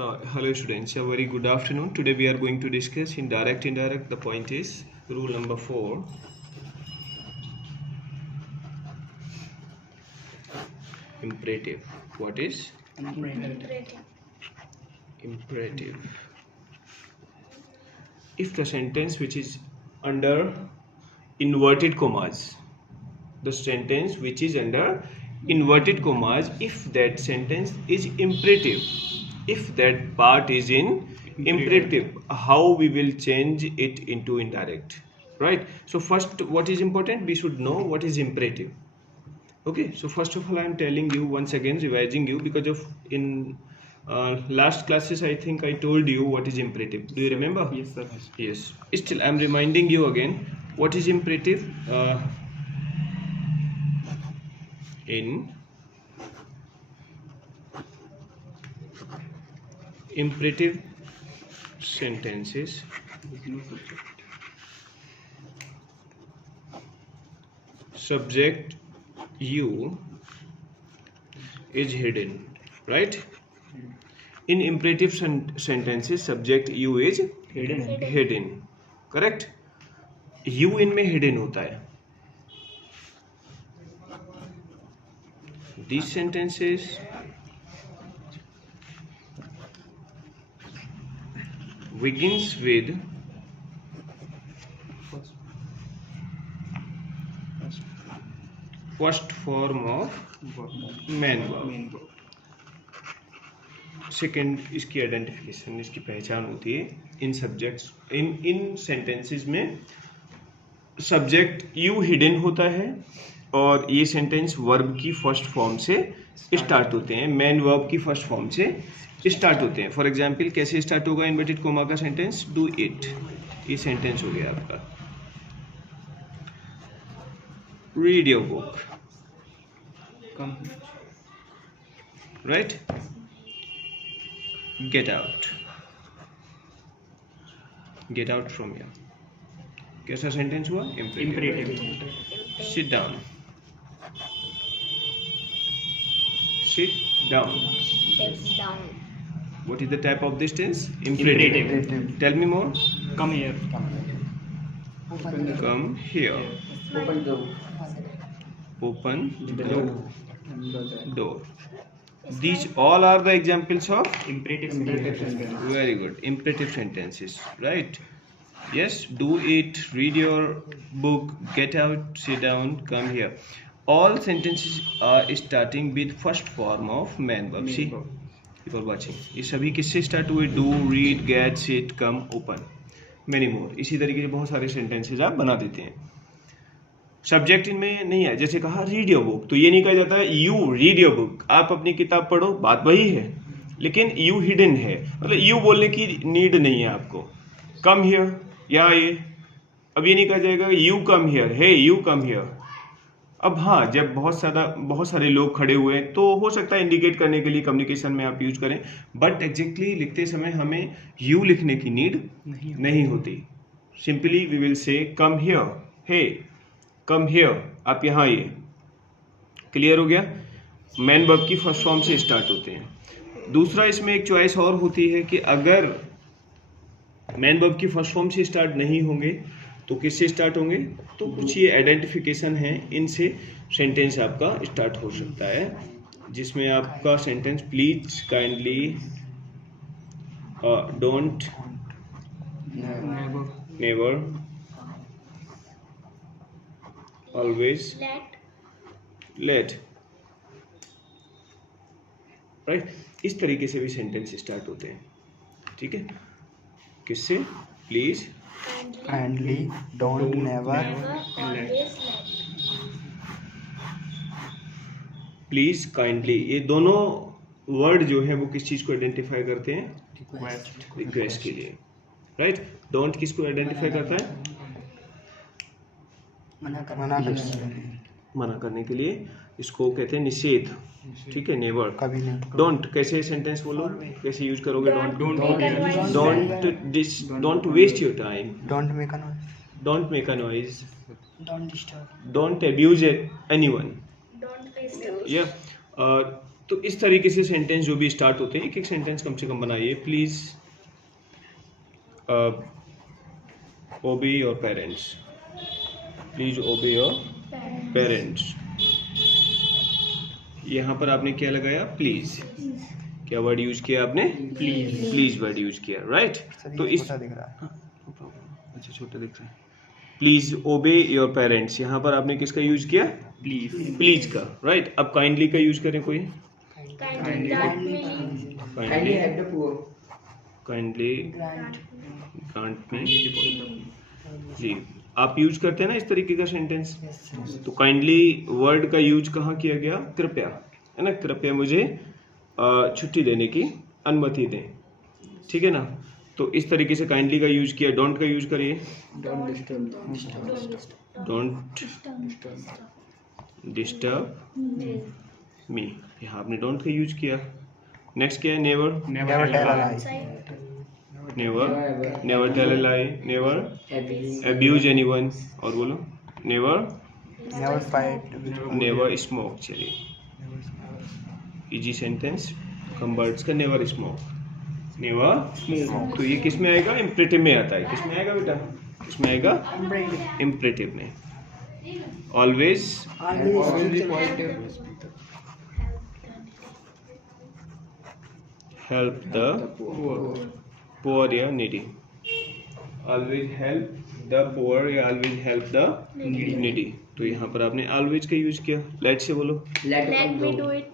Hello students, a very good afternoon. Today we are going to discuss in direct indirect. The point is rule number 4. Imperative. What is imperative? If the sentence which is under inverted commas, the sentence which is under inverted commas, if that sentence is imperative, if that part is in imperative, how we will change it into indirect, right? So first, what is important, we should know what is imperative. Okay, so first of all, I am telling you once again, revising you, because of in last classes I think I told you what is imperative. Do you remember? Yes, sir. Yes, still I am reminding you again what is imperative. In imperative sentences, subject you is hidden, right? In imperative sentences, subject you is hidden, correct? You इनमें hidden होता है. These sentences begins with first form of main verb. Second इसकी identification, इसकी पहचान होती है इन subjects, इन sentences में subject you hidden होता है और ये सेंटेंस वर्ब की फर्स्ट फॉर्म से स्टार्ट होते हैं, मेन वर्ब की फर्स्ट फॉर्म से स्टार्ट होते हैं. फॉर एग्जांपल कैसे स्टार्ट होगा इन्वर्टेड कोमा का सेंटेंस? डू इट, ये सेंटेंस हो गया आपका. Read your book, right. Get out from here. कैसा सेंटेंस हुआ? Imperative. Sit down. Sit down. What is the type of this tense? Imperative. Tell me more. Come here. Come here. Open the door. These all are the examples of Imperative. very good imperative sentences, right? Yes, do it, read your book, get out, sit down, come here. All sentences are starting with first form of main verb. See, you are watching, ये सभी किससे start हुए? do, read, get, sit, come, open, many more. इसी तरीके से बहुत सारे sentences आप बना देते हैं. सब्जेक्ट इनमें नहीं है. जैसे कहा रीड योर बुक, तो ये नहीं कहा जाता है यू रीड योर बुक, आप अपनी किताब पढ़ो, बात वही है, लेकिन यू हिडन है, मतलब यू बोलने की नीड नहीं है आपको. कम हियर, या ये अब ये नहीं कहा जाएगा you come here, hey you come here. अब हाँ, जब बहुत सारे लोग खड़े हुए हैं तो हो सकता है इंडिकेट करने के लिए कम्युनिकेशन में आप यूज करें, बट एग्जैक्टली लिखते समय हमें यू लिखने की नीड नहीं होती. Simply we will say come here, hey come here, आप यहाँ आइए. क्लियर हो गया? मेन वर्ब की फर्स्ट फॉर्म से स्टार्ट होते हैं. दूसरा, इसमें एक चॉइस और होती है कि अगर मेन वर्ब की फर्स्ट फॉर्म से स्टार्ट नहीं होंगे तो किससे स्टार्ट होंगे? तो कुछ ये आइडेंटिफिकेशन है, इनसे सेंटेंस आपका स्टार्ट हो सकता है, जिसमें आपका sentence please, kindly, don't, never, always, let, right. इस तरीके से भी सेंटेंस स्टार्ट होते हैं. ठीक है, किससे? Please, kindly, don't, never, please, kindly, ये दोनों वर्ड जो है वो किस चीज को आइडेंटिफाई करते हैं? रिक्वेस्ट के लिए, राइट. डोंट किसको आइडेंटिफाई करता है? मना करने के लिए, इसको कहते हैं निषेध. ठीक है, नेवर. कभी नहीं. डोंट, कैसे सेंटेंस बोलो, कैसे यूज करोगे? Don't waste your time, don't make a noise, don't make a noise, Don't disturb. Don't abuse anyone. Don't waste. या तो इस तरीके से सेंटेंस जो भी स्टार्ट होते हैं, एक एक सेंटेंस कम से कम बनाइए। प्लीज ओबे योर पेरेंट्स, प्लीज ओबे योर पेरेंट्स। यहाँ पर आपने क्या लगाया? प्लीज। क्या वर्ड यूज किया आपने? प्लीज वर्ड यूज किया, राइट। तो इस छोटा दिख रहा है। अच्छा, छोटा दिख रहा है। प्लीज ओबे योर पेरेंट्स, यहाँ पर आपने किसका यूज किया? प्लीज का, राइट। अब काइंडली का यूज करें कोई? काइंडली ग्रांट मी जी। आप यूज करते हैं ना इस तरीके का सेंटेंस। तो काइंडली वर्ड का यूज कहाँ किया गया? कृपया, है ना। कृपया मुझे छुट्टी देने की अनुमति दें, ठीक है ना। तो इस तरीके से काइंडली का यूज किया। डोंट का यूज करिए। डोंट डिस्टर्ब मी, यहाँ आपने डोंट का यूज किया। नेक्स्ट क्या है? Never. Never tell a lie. Never tell a lie, never abuse anyone, और बोलो never Never fight with. Never smoke. चलिए, इजी सेंटेंस कम वर्ड्स का। Never smoke, never smoke. तो ये किस में आएगा? इम्परेटिव में आता है। किस में आएगा बेटा? किस में आएगा? इम्परेटिव में। ऑलवेज हेल्प द पुअर या needy. Always help the poor या ऑलवेज हेल्प द नीडी। तो यहाँ पर आपने ऑलवेज का यूज किया। लेट से बोलो। Let me do it.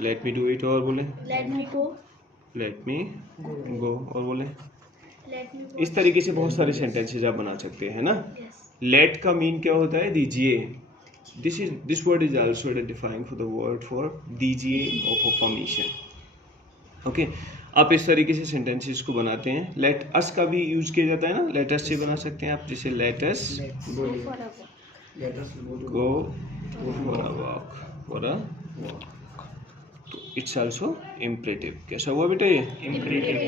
Let me do it, और बोले Let me go. Let me go, और बोले। Let me go. इस तरीके से बहुत सारे सेंटेंसेज आप बना सकते हैं ना। Yes. लेट का मीन क्या होता है? दीजिए। This word is also identifying for the word for दीजिए और फॉर परमिशन। ओके, आप इस तरीके से सेंटेंसेस को बनाते हैं। लेट अस का भी यूज किया जाता है ना। लेट अस से बना सकते हैं आप, जैसे let us Go for a walk. Go for a walk, for a walk. तो इट्स आल्सो इम्परेटिव। कैसा हुआ बेटा ये?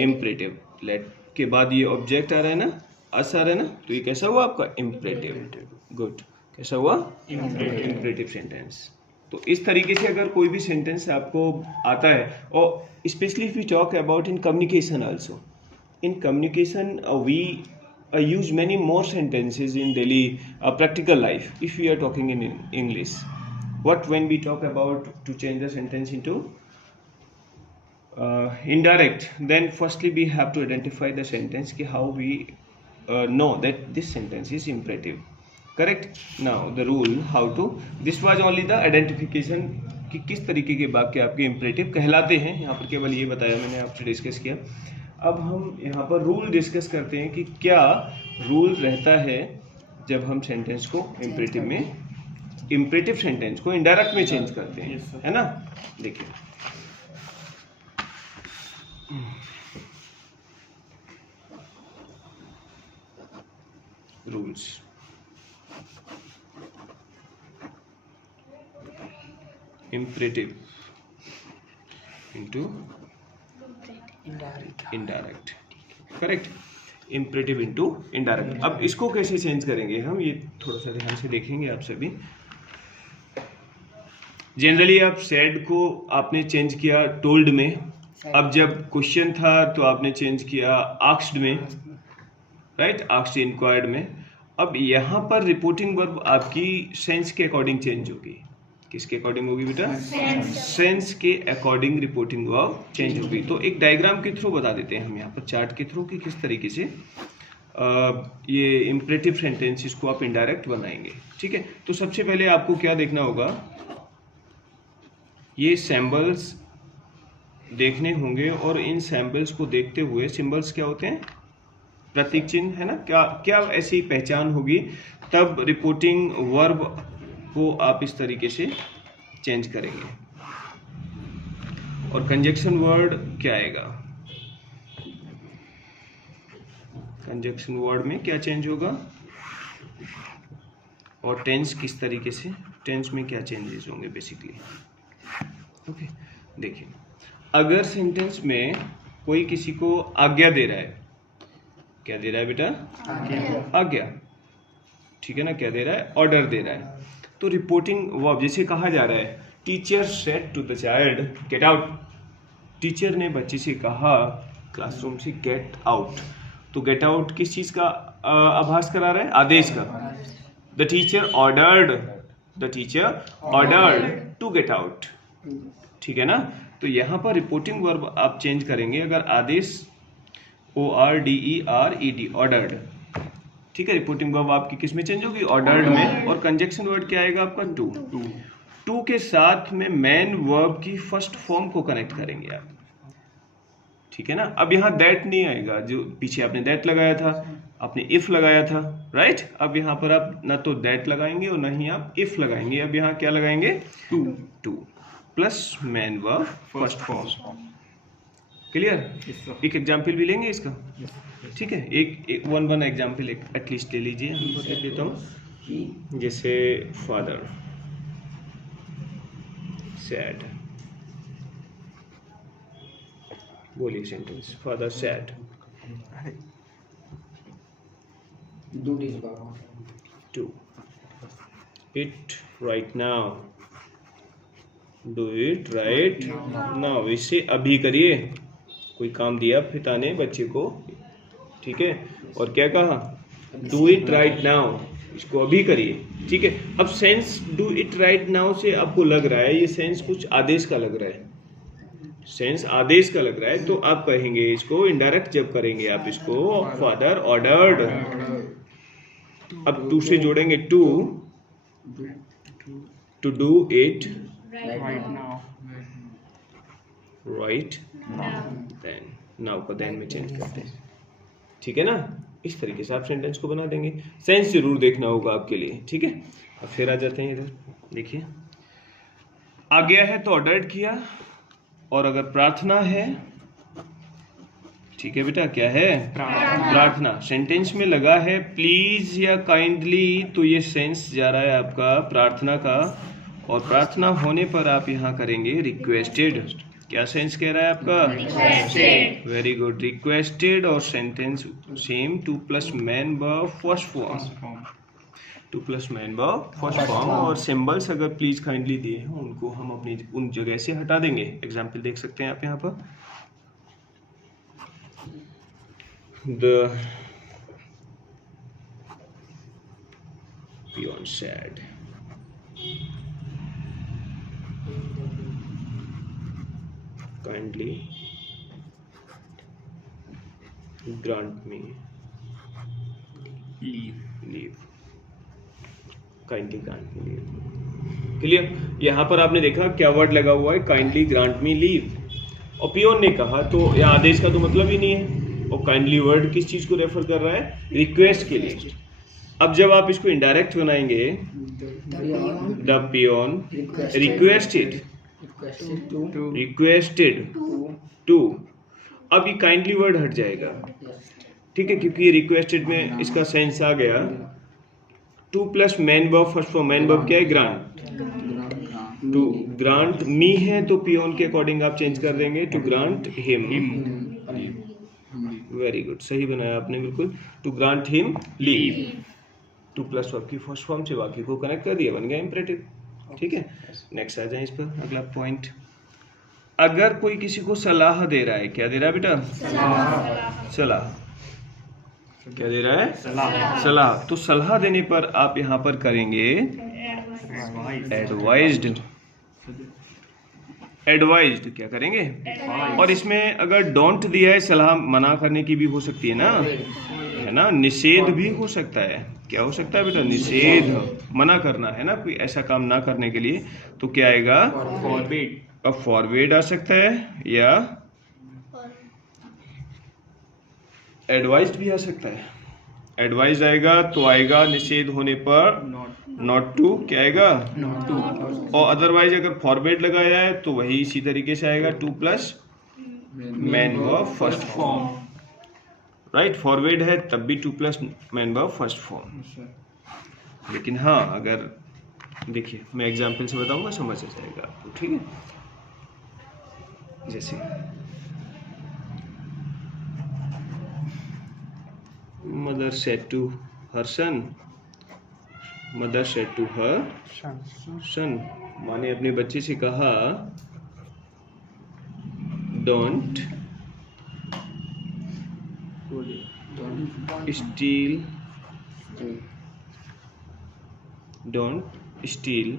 इम्परेटिव। लेट के बाद ये ऑब्जेक्ट आ रहा है ना, अस आ रहा है ना, तो ये कैसा हुआ आपका? इम्परेटिव। गुड। कैसा हुआ? Imperative sentence. तो इस तरीके से अगर कोई भी सेंटेंस आपको आता है, और specially if we talk about in communication also, in communication we use many more sentences in daily practical life if we are talking in English. What when we talk about to change the sentence into indirect, then firstly we have to identify the sentence ki how we know that this sentence is imperative. Correct? Now the rule how to, this was only the identification कि किस तरीके के वाक्य आपके imperative कहलाते हैं। यहाँ पर केवल ये बताया मैंने, आपसे डिस्कस किया। अब हम यहाँ पर रूल डिस्कस करते हैं कि क्या रूल रहता है जब हम सेंटेंस को इम्परेटिव में, इम्परेटिव सेंटेंस को इनडायरेक्ट में चेंज करते हैं, है ना। देखिए, rules. Imperative into indirect, correct. Imperative into indirect. अब इसको कैसे चेंज करेंगे हम, ये थोड़ा सा ध्यान से देखेंगे आप सभी। जनरली आप सेड को आपने चेंज किया टोल्ड में। अब जब क्वेश्चन था तो आपने चेंज किया आस्क्ड में, राइट, आस्क्ड इंक्वायर्ड में। अब यहाँ पर रिपोर्टिंग वर्ब आपकी सेंस के अकॉर्डिंग चेंज होगी। किसके अकॉर्डिंग होगी बेटा? सेंस के अकॉर्डिंग रिपोर्टिंग वर्ब चेंज होगी। तो एक डायग्राम के थ्रू बता देते हैं हम यहाँ पर, चार्ट के थ्रू, कि किस तरीके से ये इम्परेटिव सेंटेंसेस को आप इनडायरेक्ट बनाएंगे। ठीक है, तो सबसे पहले आपको क्या देखना होगा, ये सिंबल्स देखने होंगे, और इन सिंबल्स को देखते हुए, सिंबल्स क्या होते हैं? प्रतीक चिन्ह, है ना। क्या क्या ऐसी पहचान होगी, तब रिपोर्टिंग वर्ब को आप इस तरीके से चेंज करेंगे। और कंजक्शन वर्ड क्या आएगा? कंजक्शन वर्ड में क्या चेंज होगा, और टेंस किस तरीके से, टेंस में क्या चेंजेस होंगे बेसिकली। ओके, देखिए, अगर सेंटेंस में कोई किसी को आज्ञा दे रहा है, क्या दे रहा है बेटा? आज्ञा। ठीक है ना, क्या दे रहा है? ऑर्डर दे रहा है। तो रिपोर्टिंग वर्ब, जैसे कहा जा रहा है teacher said to the child get out. Teacher ने बच्चे से कहा क्लासरूम से गेट आउट। तो गेट आउट किस चीज का आभास करा रहा है? आदेश का। The teacher ordered to get out. ठीक है ना? तो यहाँ पर रिपोर्टिंग वर्ब आप चेंज करेंगे। अगर आदेश ORDERED ऑर्डर्ड, ठीक है, रिपोर्टिंग वर्ब आपकी किस में चेंज होगी? ऑर्डर्ड में। और कंजक्शन वर्ड क्या आएगा आपका? टू के साथ में मेन वर्ब की फर्स्ट फॉर्म को कनेक्ट करेंगे आप। ठीक है ना? अब यहाँ दैट नहीं आएगा, जो पीछे आपने दैट लगाया था, आपने इफ लगाया था, राइट? अब यहाँ पर आप ना तो दैट लगाएंगे और ना ही आप इफ लगाएंगे। अब यहाँ क्या लगाएंगे? To plus main verb first form. Clear? एक एग्जाम्पल भी लेंगे इसका, ठीक है? एक वन एग्जाम्पल एटलीस्ट ले लीजिए। मैं देता हूँ, जैसे फादर सैड, बोलिए sentence. Father said to it right now. Do it right now, इसे अभी करिए। कोई काम दिया पिता ने बच्चे को, ठीक है, और क्या कहा? डू इट राइट नाउ, इसको अभी करिए। ठीक है? अब sense do it right now से आपको लग रहा है ये सेंस कुछ आदेश का लग रहा है, सेंस आदेश का लग रहा है, तो आप कहेंगे इसको इनडायरेक्ट जब करेंगे आप इसको फादर ऑर्डर्ड। अब टू से जोड़ेंगे to do it right then, now को देन में चेंज करते हैं। ठीक है ना? इस तरीके से आप सेंटेंस को बना देंगे। सेंस जरूर देखना होगा आपके लिए, ठीक है? अब फिर आ जाते हैं इधर, देखिए आ गया है तो ऑर्डर्ड किया, और अगर प्रार्थना है, ठीक है बेटा, क्या है? प्रार्थना। सेंटेंस में लगा है प्लीज या काइंडली, तो ये सेंस जा रहा है आपका प्रार्थना का, और प्रार्थना होने पर आप यहाँ करेंगे रिक्वेस्टेड। क्या सेंस कह रहा है आपका? रिक्वेस्टेड। Very good, requested. और sentence same, to plus main verb first form, to plus main verb first form. और सिंबल्स अगर प्लीज काइंडली दिए हैं उनको हम अपनी उन जगह से हटा देंगे। एग्जाम्पल देख सकते हैं आप यहाँ पर। The peon said, kindly grant me leave. Kindly grant me leave. Clear? यहाँ पर आपने देखा क्या वर्ड लगा हुआ है? काइंडली ग्रांट मी लीव। और पियोन ने कहा, तो यहाँ आदेश का तो मतलब ही नहीं है। और काइंडली वर्ड किस चीज को रेफर कर रहा है? रिक्वेस्ट के लिए। अब जब आप इसको इनडायरेक्ट बनाएंगे, द पियोन रिक्वेस्टेड टू, अब ये काइंडली वर्ड हट जाएगा, ठीक है, क्योंकि ये रिक्वेस्टेड में इसका सेंस आ गया। To plus main verb first form, main verb क्या है? ग्रांट। टू ग्रांट मी है तो पियोन के अकॉर्डिंग आप चेंज कर देंगे to grant him. Very good, सही बनाया आपने बिल्कुल। To grant him leave, to plus verb की फर्स्ट फॉर्म से बाकी को कनेक्ट कर दिया, बन गया इंपरेटिव। ठीक है, नेक्स्ट आ जाए इस पर, अगला पॉइंट। अगर कोई किसी को सलाह दे रहा है, क्या दे रहा है बेटा? सलाह। क्या दे रहा है? सलाह। तो सलाह देने पर आप यहाँ पर करेंगे एडवाइज्ड। एडवाइज्ड क्या करेंगे? और इसमें अगर डोंट दिया है, सलाह मना करने की भी हो सकती है ना, है ना? निषेध भी हो सकता है। क्या हो सकता है बेटा? निषेध, मना करना है ना, कोई ऐसा काम ना करने के लिए। तो क्या आएगा? फॉरबिड। अब फॉरबिड आ सकता है या एडवाइज्ड भी आ सकता है। एडवाइज आएगा तो आएगा निषेध होने पर नॉट टू, क्या आएगा? Not to. और अदरवाइज अगर फॉरबिड लगाया है तो वही इसी तरीके से आएगा, to plus main verb first form. Right, forbid है तब भी to plus main verb first form. लेकिन हाँ, अगर देखिए मैं एग्जाम्पल से बताऊंगा, समझ आ जाएगा आपको, ठीक है? जैसे mother said to her son, mother said to her son, माँ ने अपने बच्चे से कहा डोंट स्टील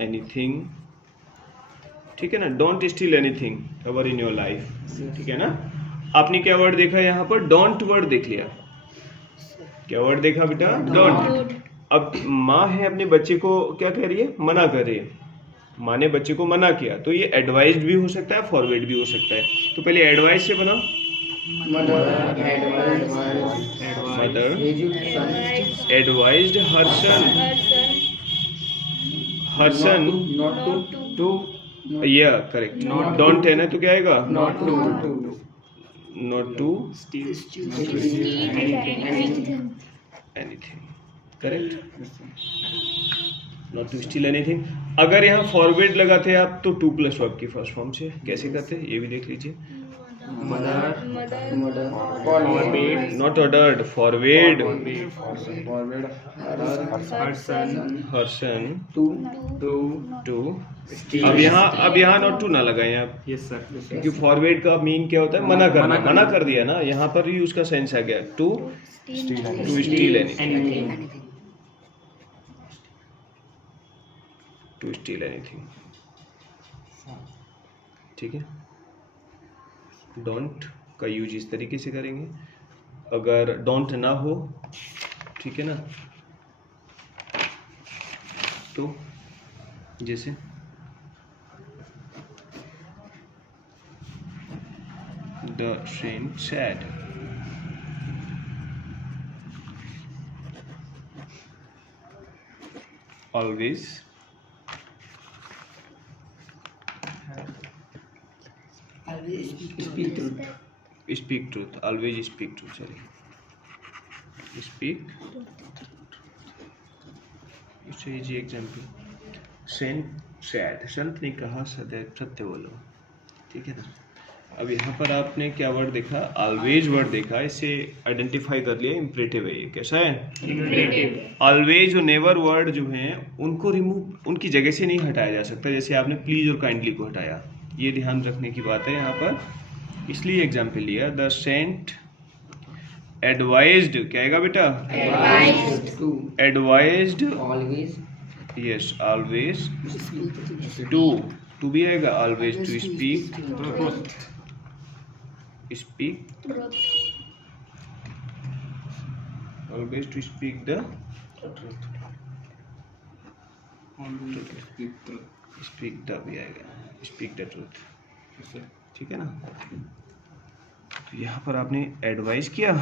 एनीथिंग, ठीक है ना, don't steel anything ever in your life, ठीक है ना। आपने क्या वर्ड देखा यहाँ पर, डोंट वर्ड देख लिया, क्या वर्ड देखा बेटा, डोंट। अब माँ है अपने बच्चे को क्या कह रही है, मना कर रही है, माँ ने बच्चे को मना किया, तो ये एडवाइज्ड भी हो सकता है, फॉरवर्ड भी हो सकता है। तो पहले एडवाइस से बनाओ, mother advised her son to, या करेक्ट, डोंट है ना तो क्या आएगा, not to anything, correct, not to steal anything. अगर यहाँ फॉरवर्ड लगाते आप तो टू प्लस वर्ब की फर्स्ट फॉर्म से कैसे करते हैं ये भी देख लीजिए, not ordered, forward, her son to. अब यहाँ नॉट टू ना लगाएं आप, यस सर। क्योंकि फॉरवर्ड का मीन क्या होता है, मना करना, मना कर दिया ना, यहाँ पर ही उसका सेंस आ गया, to steal anything, to steal anything, ठीक है। डोंट का यूज इस तरीके से करेंगे, अगर डोंट ना हो, ठीक है ना, तो जैसे the saint said, always speak truth, always speak truth, sorry, speak, इससे इजी एग्जाम्पल, सेंट सैड, संत ने कहा सदैव सत्य बोलो, ठीक है ना। अब यहाँ पर आपने क्या वर्ड देखा, ऑलवेज वर्ड देखा, इसे आइडेंटिफाई कर लिया, इम्परेटिव है ये, कैसा है, ऑलवेज और नेवर वर्ड जो हैं उनको रिमूव, उनकी जगह से नहीं हटाया जा सकता, जैसे आपने प्लीज और काइंडली को हटाया, ये ध्यान रखने की बात है यहाँ पर, इसलिए एग्जाम्पल लिया, द सेंट एडवाइज्ड, क्या आएगा बेटा, एडवाइज्ड, यस ऑलवेज टू भी आएगा, always to speak always to speak the speak the भी आएगा, स्पीक द ट्रूथ, ठीक है ना। तो यहाँ पर आपने एडवाइस किया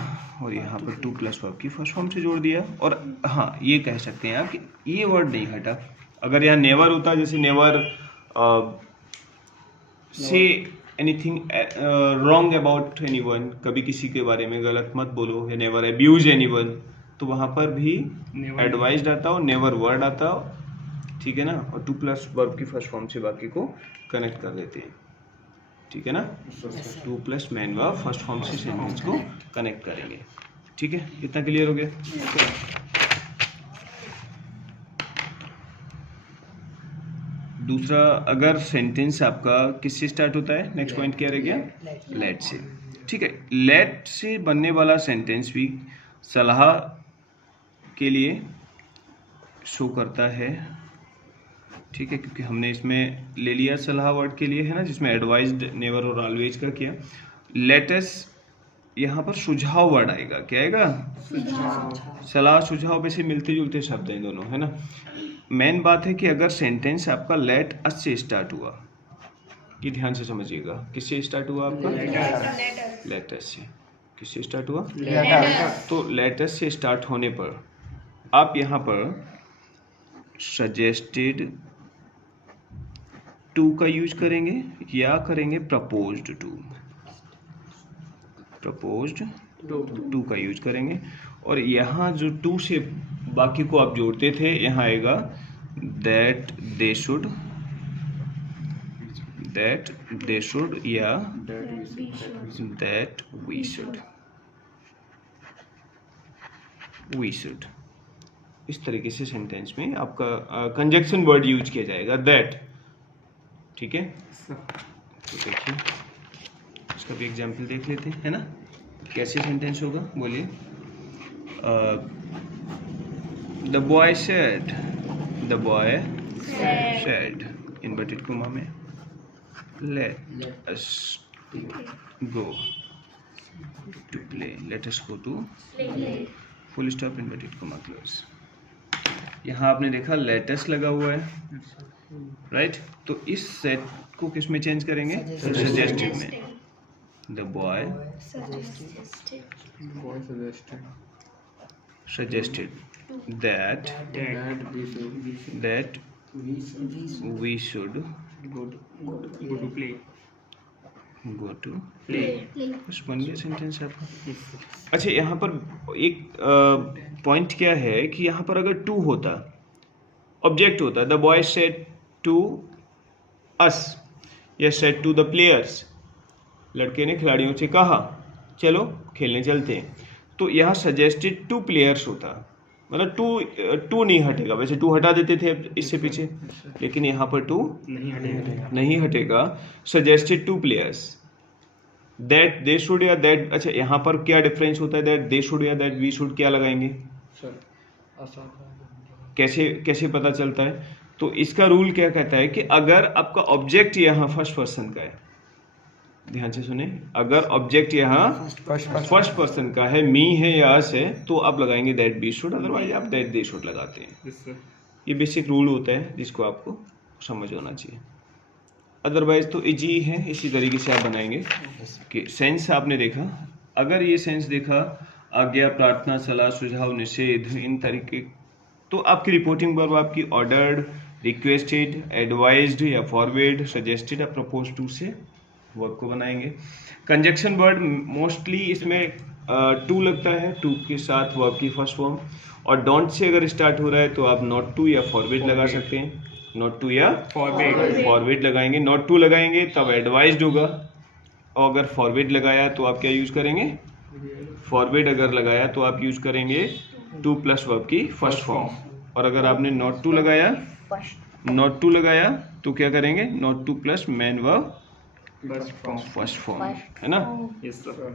और यहाँ पर टू प्लस वर्ब की फर्स्ट फॉर्म से जोड़ दिया, और हाँ ये कह सकते हैं आप कि ये वर्ड नहीं हटा, अगर यहाँ नेवर होता, जैसे never say anything wrong about anyone, कभी किसी के बारे में गलत मत बोलो, या नेवर अब्यूज एनीवन, तो वहाँ पर भी एडवाइज्ड आता हो, नेवर वर्ड आता हो, ठीक है ना, और टू प्लस वर्ब की फर्स्ट फॉर्म से बाकी को कनेक्ट कर देते हैं, ठीक है ना, two plus man verb first form से सेंटेंस को कनेक्ट करेंगे, ठीक है, इतना क्लियर हो गया। दूसरा, अगर सेंटेंस आपका किससे स्टार्ट होता है, नेक्स्ट पॉइंट क्या रह गया, लेट से, ठीक है। लेट से बनने वाला सेंटेंस भी सलाह के लिए शो करता है, ठीक है, क्योंकि हमने इसमें ले लिया सलाह वर्ड के लिए, है ना, जिसमें एडवाइज्ड, नेवर और ऑलवेज का किया। लेटेस यहाँ पर सुझाव वर्ड आएगा, क्या आएगा, सलाह सुझाव, वैसे मिलते जुलते शब्द हैं दोनों, है ना। मेन बात है कि अगर सेंटेंस आपका लेट अस से स्टार्ट हुआ, ये ध्यान से समझिएगा, किससे स्टार्ट हुआ आपका, लेटस से, किससे स्टार्ट हुआ, तो लेटस से स्टार्ट होने पर आप यहाँ पर सजेस्टेड टू का यूज करेंगे या करेंगे प्रपोज्ड टू का यूज करेंगे, और यहाँ जो टू से बाकी को आप जोड़ते थे, यहाँ आएगा दैट दे शुड या दैट वी शुड, इस तरीके से सेंटेंस में आपका कंजक्शन वर्ड यूज किया जाएगा, दैट। ठीक है, तो देखिए इसका भी एग्जाम्पल देख लेते हैं, है ना। कैसे सेंटेंस होगा, बोलिए। The boy said, the boy said, inverted comma में, let us go to play, let us go to, full stop, inverted comma close. यहाँ आपने देखा लेटस लगा हुआ है, राइट। तो इस सेट को किस में चेंज करेंगे, सजेस्टिव में। The boy suggested that we should Go to play. go to Play. बस बन गया सेंटेंस आपका। अच्छा, यहाँ पर एक पॉइंट क्या है कि यहाँ पर अगर टू होता, ऑब्जेक्ट होता, the boy said to us या सेड टू द प्लेयर्स, लड़के ने खिलाड़ियों से कहा चलो खेलने चलते हैं, तो यहाँ सजेस्टेड टू प्लेयर्स होता, मतलब टू नहीं हटेगा। वैसे टू हटा देते थे इससे पीछे, लेकिन यहाँ पर टू नहीं हटेगा। Suggested two players, that they should या दैट, अच्छा यहाँ पर क्या डिफरेंस होता है, दैट दे शुड या दैट वी शुड क्या लगाएंगे, कैसे पता चलता है। तो इसका रूल क्या कहता है कि अगर आपका ऑब्जेक्ट यहाँ फर्स्ट पर्सन का है, ध्यान से सुने, अगर ऑब्जेक्ट यहाँ फर्स्ट पर्सन का है, मी है या अस है, तो आप लगाएंगे दैट बी शुड, अदरवाइज आप दैट दे शुड लगाते हैं। ये बेसिक रूल होता है जिसको आपको समझ होना चाहिए, अदरवाइज तो इजी है। इसी तरीके से आप बनाएंगे कि सेंस आपने देखा, अगर ये सेंस देखा आज्ञा, प्रार्थना, सलाह, सुझाव, निषेध, इन तरीके, तो आपकी रिपोर्टिंग वर्ब आपकी ऑर्डर्ड, रिक्वेस्टेड, एडवाइज्ड या फॉरवर्ड, सजेस्टेड या प्रपोज टू से वर्ब को बनाएंगे। कंजक्शन वर्ड मोस्टली इसमें टू लगता है, टू के साथ वर्ब की फर्स्ट फॉर्म, और डोंट से अगर स्टार्ट हो रहा है तो आप नॉट टू या फॉरवर्ड लगा सकते हैं, नॉट टू या फॉरवर्ड लगाएंगे। नॉट टू लगाएंगे तब एडवाइज्ड होगा, और अगर फॉरवर्ड लगाया तो आप क्या यूज करेंगे, फॉरवर्ड अगर लगाया तो आप यूज करेंगे टू प्लस वर्ब की फर्स्ट फॉर्म, और अगर आपने नॉट टू लगाया तो क्या करेंगे, not to plus main verb first form, है ना।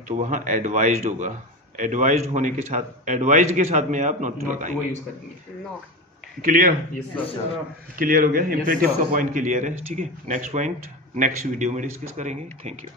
तो वहाँ एडवाइज्ड होगा, एडवाइज्ड होने के साथ, एडवाइज्ड के साथ में आप नॉट टू लगाएंगे। क्लियर हो गया, इम्परेटिव का पॉइंट क्लियर है। ठीक है, नेक्स्ट पॉइंट नेक्स्ट वीडियो में डिस्कस करेंगे। Thank you.